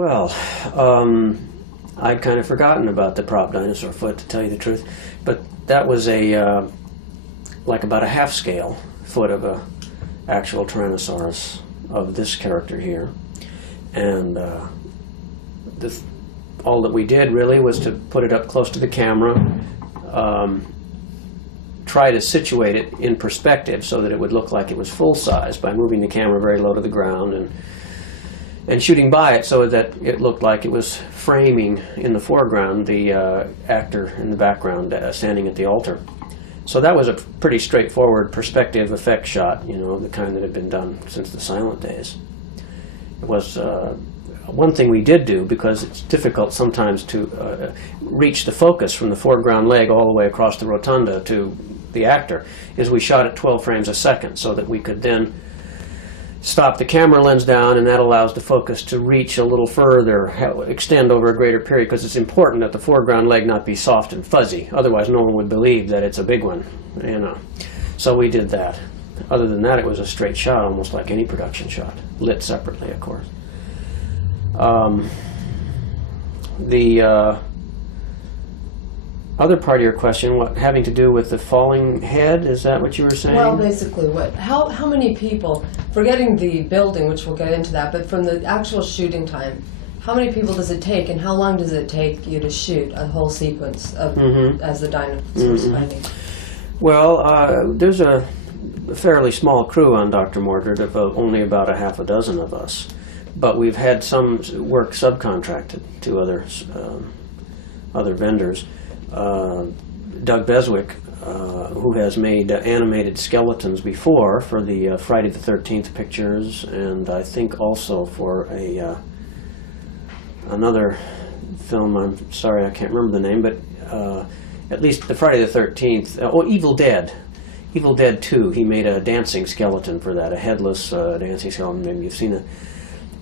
Well, I'd kind of forgotten about the prop dinosaur foot, to tell you the truth, but that was a like about a half scale foot of a actual Tyrannosaurus of this character here, and all that we did really was to put it up close to the camera, try to situate it in perspective so that it would look like it was full size by moving the camera very low to the ground and shooting by it so that it looked like it was framing in the foreground the actor in the background standing at the altar. So that was a pretty straightforward perspective effect shot, you know, the kind that had been done since the silent days. It was one thing we did do, because it's difficult sometimes to reach the focus from the foreground leg all the way across the rotunda to the actor, is we shot at 12 frames a second so that we could then stop the camera lens down, and that allows the focus to reach a little further, extend over a greater period, because it's important that the foreground leg not be soft and fuzzy. Otherwise no one would believe that it's a big one, you know. So we did that. Other than that, it was a straight shot, almost like any production shot, lit separately, of course. The other part of your question, what having to do with the falling head, is that what you were saying? Well, basically, how many people, forgetting the building, which we'll get into that, but from the actual shooting time, how many people does it take, and how long does it take you to shoot a whole sequence of as the dinosaurs fighting? Well, there's a fairly small crew on Doctor Mordrid, of only about a half a dozen of us, but we've had some work subcontracted to other vendors. Doug Beswick, who has made animated skeletons before for the Friday the 13th pictures, and I think also for another film, I'm sorry I can't remember the name, but at least the Friday the 13th, Evil Dead. Evil Dead 2, he made a dancing skeleton for that, a headless dancing skeleton, maybe you've seen it.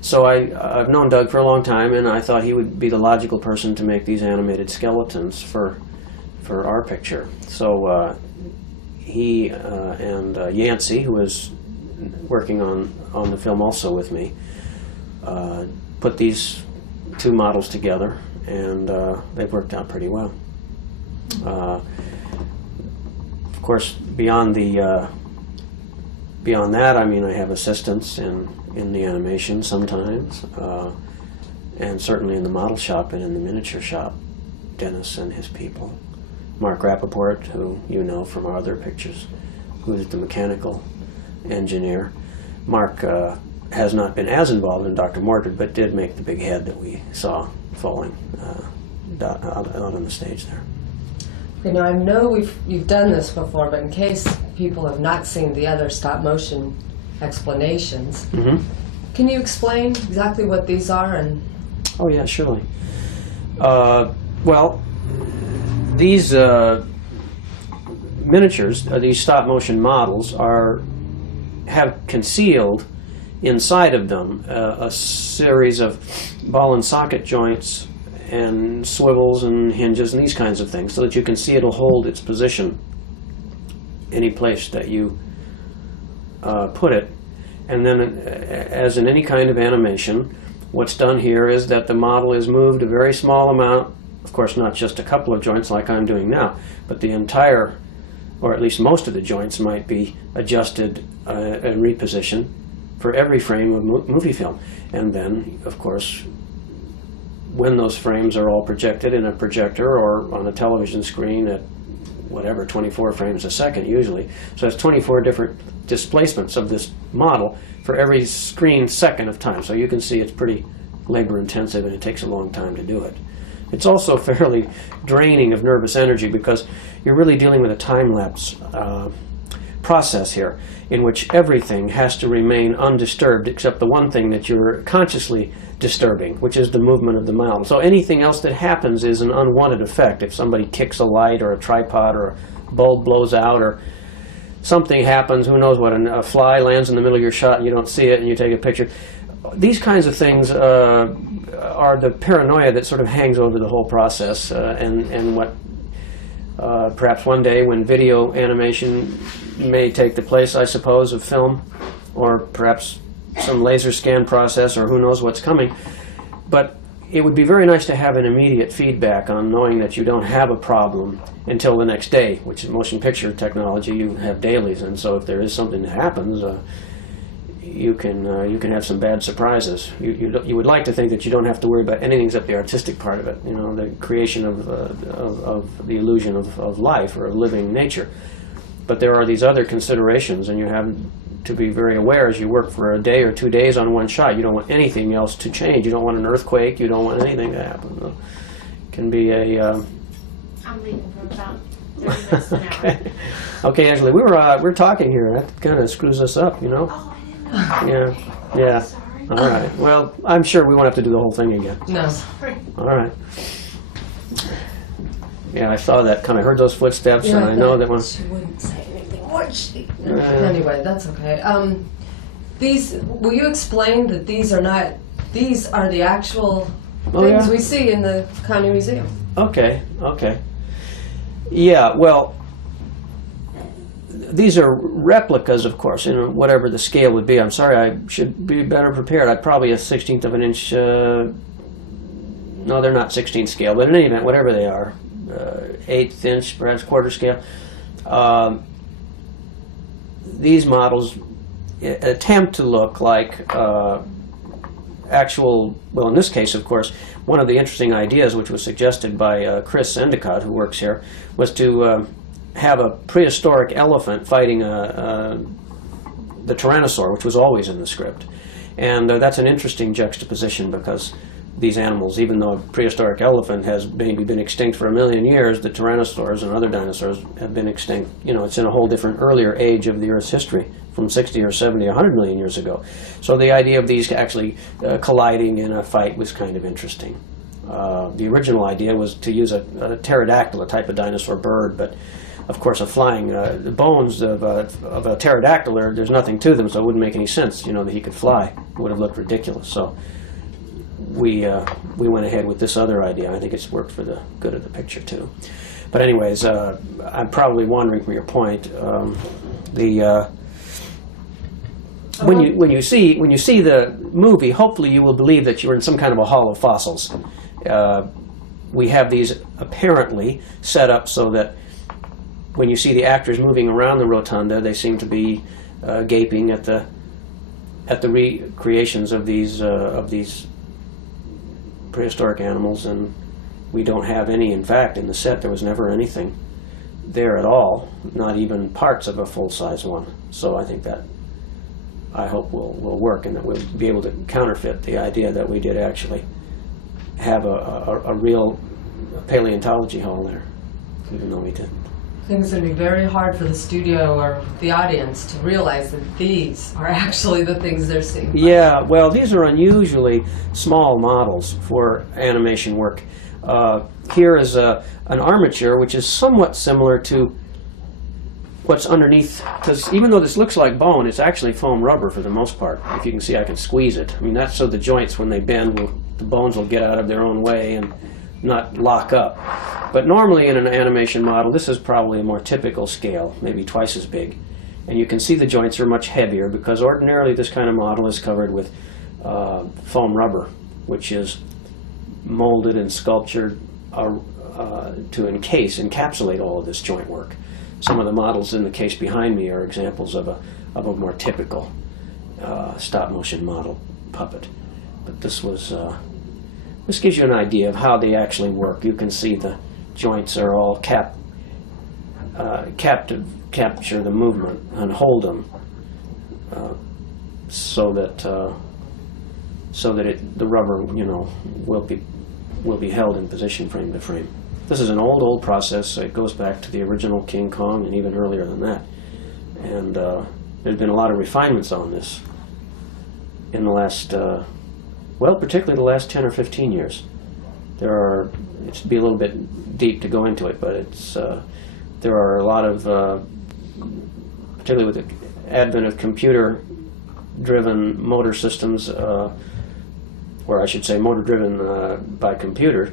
So I've known Doug for a long time, and I thought he would be the logical person to make these animated skeletons for our picture. So he and Yancey, who was working on the film also with me, put these two models together, and they've worked out pretty well. Of course, beyond that, I mean, I have assistants in the animation sometimes, and certainly in the model shop and in the miniature shop, Dennis and his people. Mark Rappaport, who you know from our other pictures, who is the mechanical engineer. Mark has not been as involved in Dr. Mordrid, but did make the big head that we saw falling out on the stage there. Okay, now I know you've done this before, but in case people have not seen the other stop motion explanations, can you explain exactly what these are? And oh yeah, surely. Well, these miniatures, these stop motion models, have concealed inside of them a series of ball and socket joints and swivels and hinges and these kinds of things, so that you can see it'll hold its position any place that you put it. And then, as in any kind of animation, what's done here is that the model is moved a very small amount, of course not just a couple of joints like I'm doing now, but the entire, or at least most of the joints, might be adjusted and repositioned for every frame of movie film. And then, of course, when those frames are all projected in a projector or on a television screen at whatever, 24 frames a second usually. So it's 24 different displacements of this model for every screen second of time. So you can see it's pretty labor intensive, and it takes a long time to do it. It's also fairly draining of nervous energy, because you're really dealing with a time-lapse process here, in which everything has to remain undisturbed except the one thing that you're consciously disturbing, which is the movement of the model. So anything else that happens is an unwanted effect. If somebody kicks a light or a tripod or a bulb blows out or something happens, who knows what, a fly lands in the middle of your shot and you don't see it and you take a picture. These kinds of things are the paranoia that sort of hangs over the whole process, and what perhaps one day when video animation may take the place, I suppose, of film, or perhaps some laser scan process, or who knows what's coming, But it would be very nice to have an immediate feedback on knowing that you don't have a problem until the next day, which in motion picture technology you have dailies, and so if there is something that happens, you can have some bad surprises. You would like to think that you don't have to worry about anything except the artistic part of it, you know, the creation of the illusion of life or of living nature. But there are these other considerations, and you have to be very aware as you work for a day or 2 days on one shot. You don't want anything else to change. You don't want an earthquake. You don't want anything to happen. It can be a... I'm leaving for about 30 minutes an hour. Okay, Angela, we're talking here. That kind of screws us up, you know? Oh, I didn't know. Yeah. Sorry. All right. Well, I'm sure we won't have to do the whole thing again. No. Sorry. All right. Yeah, I saw that, kind of heard those footsteps, and I know that one... She wouldn't say anything, would she? Anyway, that's okay. Will you explain that these are the actual things we see in the County Museum? Okay. Yeah, well, these are replicas, of course, in whatever the scale would be. I'm sorry, I should be better prepared. I'd probably a 1/16 of an inch... no, they're not 16th scale, but in any event, whatever they are, 1/8 inch, perhaps quarter scale. These models attempt to look like actual, well, in this case, of course, one of the interesting ideas which was suggested by Chris Endicott, who works here, was to have a prehistoric elephant fighting the tyrannosaur, which was always in the script. And that's an interesting juxtaposition because these animals, even though a prehistoric elephant has maybe been extinct for 1 million years, the tyrannosaurs and other dinosaurs have been extinct. You know, it's in a whole different earlier age of the Earth's history, from 60 or 70, 100 million years ago. So the idea of these actually colliding in a fight was kind of interesting. The original idea was to use a pterodactyl, a type of dinosaur bird, but of course, the bones of a pterodactyl, there's nothing to them, so it wouldn't make any sense, you know, that he could fly. It would have looked ridiculous. So we went ahead with this other idea. I think it's worked for the good of the picture too. But anyways, I'm probably wandering from your point. When you see the movie, hopefully you will believe that you're in some kind of a hall of fossils. We have these apparently set up so that when you see the actors moving around the rotunda, they seem to be gaping at the recreations of these prehistoric animals, and we don't have any. In fact, in the set, there was never anything there at all, not even parts of a full-size one. So I think that, I hope, will work, and that we'll be able to counterfeit the idea that we did actually have a real paleontology hall there, even though we didn't. I think it's going to be very hard for the studio or the audience to realize that these are actually the things they're seeing. Yeah, well, these are unusually small models for animation work. Here is an armature, which is somewhat similar to what's underneath, because even though this looks like bone, it's actually foam rubber for the most part. If you can see, I can squeeze it. I mean, that's so the joints, when they bend, the bones will get out of their own way and not lock up. But normally in an animation model, this is probably a more typical scale, maybe twice as big. And you can see the joints are much heavier because ordinarily this kind of model is covered with foam rubber, which is molded and sculptured to encapsulate all of this joint work. Some of the models in the case behind me are examples of a more typical stop-motion model puppet. But this was this gives you an idea of how they actually work. You can see the joints are all capture the movement and hold them so that the rubber, you know, will be held in position frame to frame. This is an old process. It goes back to the original King Kong and even earlier than that. And there's been a lot of refinements on this in the last, well, particularly the last 10 or 15 years. It's be a little bit deep to go into it, but there are a lot of, particularly with the advent of computer-driven motor systems, or I should say motor-driven by computer,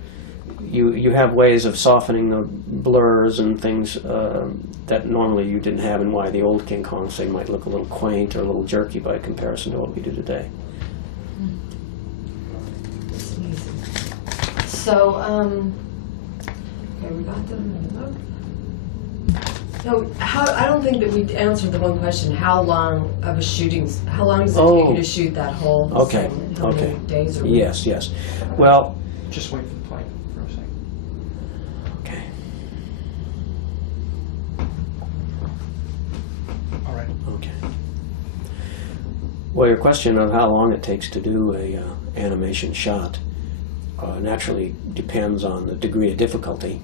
you have ways of softening the blurs and things that normally you didn't have, and why the old King Kong, say, might look a little quaint or a little jerky by comparison to what we do today. So, okay, we got them. So, I don't think that we answered the one question. How long of a shooting? How long does it take you to shoot that whole segment? How many days or weeks? Yes. Well, Just wait for the plane for a second. okay. All right. Okay. Well, your question of how long it takes to do a animation shot naturally depends on the degree of difficulty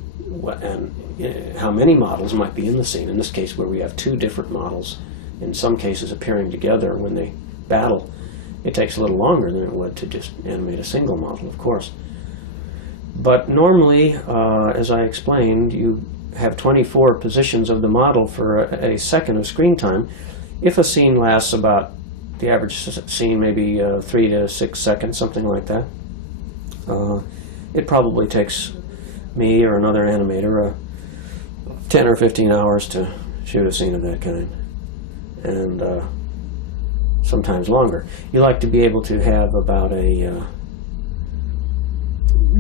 and how many models might be in the scene. In this case, where we have two different models, in some cases appearing together when they battle, it takes a little longer than it would to just animate a single model, of course. But normally, as I explained, you have 24 positions of the model for a second of screen time. If a scene lasts about, the average scene maybe 3 to 6 seconds, something like that, it probably takes me or another animator 10 or 15 hours to shoot a scene of that kind, and sometimes longer. You like to be able to have about you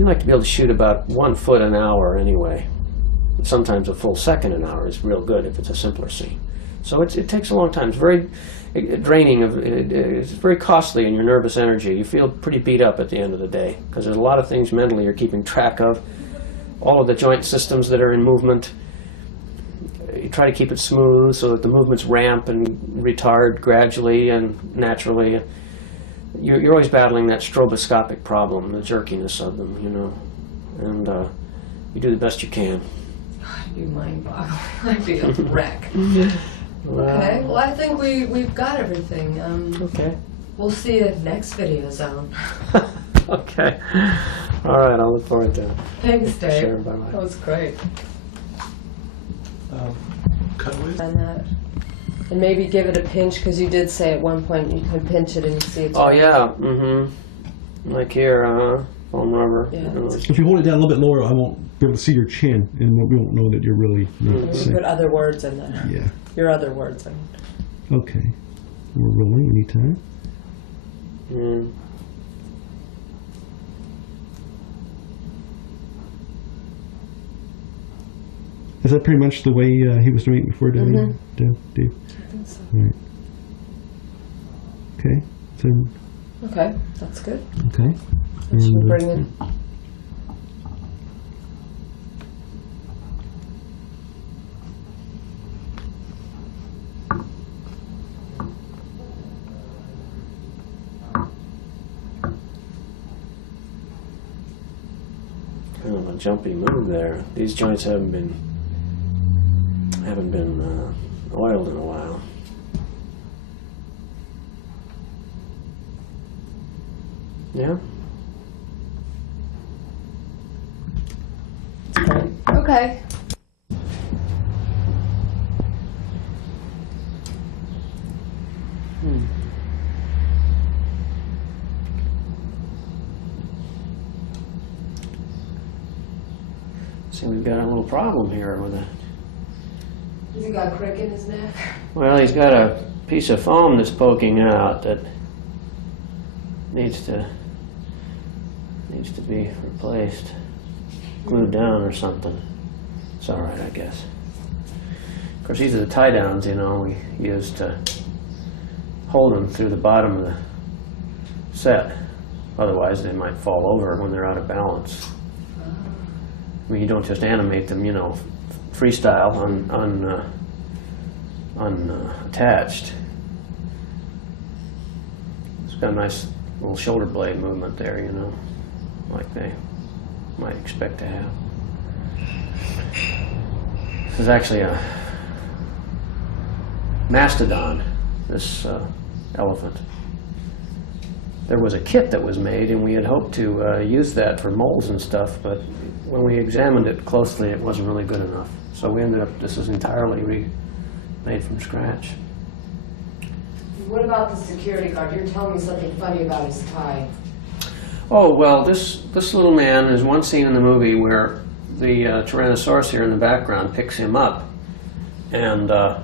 like to be able to shoot about 1 foot an hour anyway. Sometimes a full second an hour is real good if it's a simpler scene. So it takes a long time. It's very draining. It's very costly in your nervous energy. You feel pretty beat up at the end of the day because there's a lot of things mentally you're keeping track of. All of the joint systems that are in movement. You try to keep it smooth so that the movements ramp and retard gradually and naturally. You're always battling that stroboscopic problem, the jerkiness of them, you know, and you do the best you can. I'd be mind-boggling. I'd be a wreck. Okay, well, I think we've got everything. Okay. We'll see you at next video zone. Okay. All right, I'll look forward to it. Thanks, Dave. Sure, bye-bye. That was great. Cut with? And that. And maybe give it a pinch, because you did say at one point you could pinch it and you see it's Oh, yeah, like here, foam rubber. Yeah. You know. If you hold it down a little bit lower, I won't be able to see your chin, and we won't know that you're really not You sick. put other words in there. Yeah. Your other words in. Okay. We're rolling anytime. Mm. Is that pretty much the way he was doing it before, Debbie? Dave? I think so. Right. Okay. So, Okay, that's good. okay. Should we And, bring in? Kind of a jumpy move there. These joints haven't been oiled in a while. Yeah. Okay. See, we've got a little problem here with it. Has he got a crick in his neck? Well, he's got a piece of foam that's poking out that needs to be replaced, glued down or something. It's all right, I guess. Of course, these are the tie downs, you know, we use to hold them through the bottom of the set. Otherwise, they might fall over when they're out of balance. I mean, you don't just animate them, you know, freestyle, unattached. It's got a nice little shoulder blade movement there, you know, like they might expect to have. This is actually a mastodon, this elephant. There was a kit that was made, and we had hoped to use that for molds and stuff, but when we examined it closely, it wasn't really good enough. So we ended up, this is entirely made from scratch. What about the security guard? You're telling me something funny about his tie. Oh, well, this little man, there's one scene in the movie where the Tyrannosaurus here in the background picks him up, and the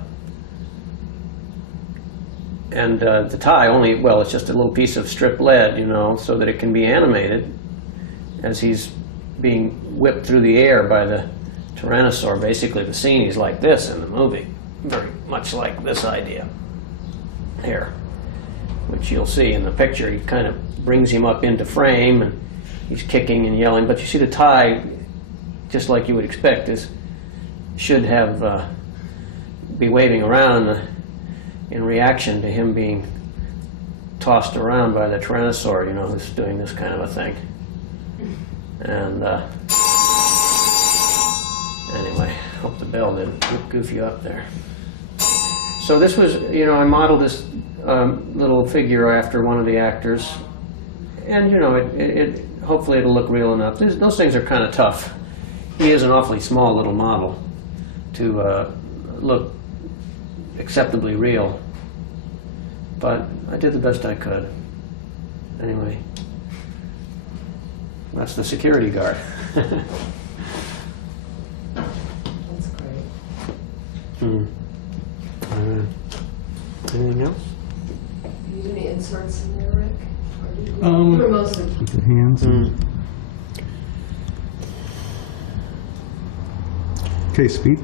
tie only, well, it's just a little piece of strip lead, you know, so that it can be animated as he's being whipped through the air by the Tyrannosaur. Basically, the scene is like this in the movie, very much like this idea here, which you'll see in the picture. He kind of brings him up into frame, and he's kicking and yelling. But you see the tie, just like you would expect, should have be waving around in reaction to him being tossed around by the Tyrannosaur, you know, who's doing this kind of a thing. And anyway, hope the bell didn't goof you up there. So this was, you know, I modeled this little figure after one of the actors, and you know, it hopefully it'll look real enough. Those things are kind of tough. He is an awfully small little model to look acceptably real, but I did the best I could. Anyway, that's the security guard. That's great. Anything else? Do you do any inserts in there, Rick? Or do you were mostly With the hands. Okay, speed.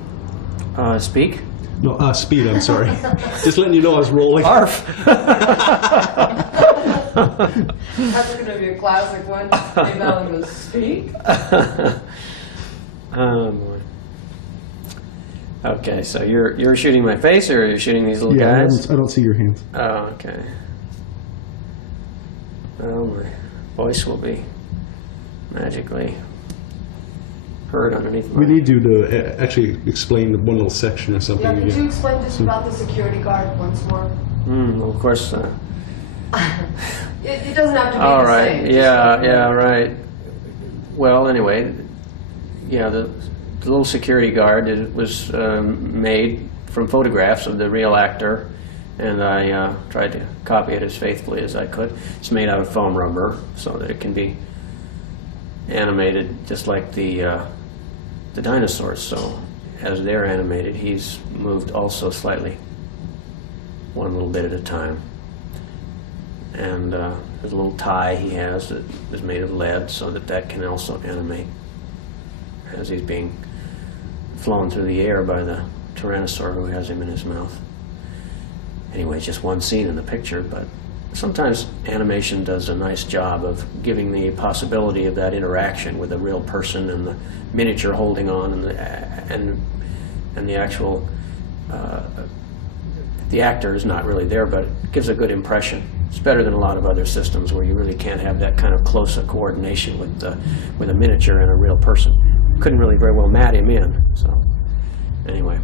Speak? No, speed, I'm sorry. Just letting you know I was rolling. Arf! That's going to be a classic one. Maybe Alan goes, speak. Oh boy. Okay, so you're shooting my face, or you're shooting these little Yeah, guys? I don't see your hands. Oh, okay. Oh, my voice will be magically heard underneath my... We need you to actually explain one little section or something. Yeah, could again. you explain just about the security guard once more? Well, of course. It doesn't have to be All the right. same. Yeah, right. Well, anyway, yeah, the little security guard, it was made from photographs of the real actor, and I tried to copy it as faithfully as I could. It's made out of foam rubber so that it can be animated just like the dinosaurs. So as they're animated, he's moved also slightly, one little bit at a time. And there's a little tie he has that is made of lead so that can also animate as he's being flown through the air by the Tyrannosaur who has him in his mouth. Anyway, it's just one scene in the picture, but sometimes animation does a nice job of giving the possibility of that interaction with a real person and the miniature holding on and the actual the actor is not really there, but it gives a good impression. It's better than a lot of other systems where you really can't have that kind of close coordination with a miniature and a real person. Couldn't really very well mat him in. So anyway.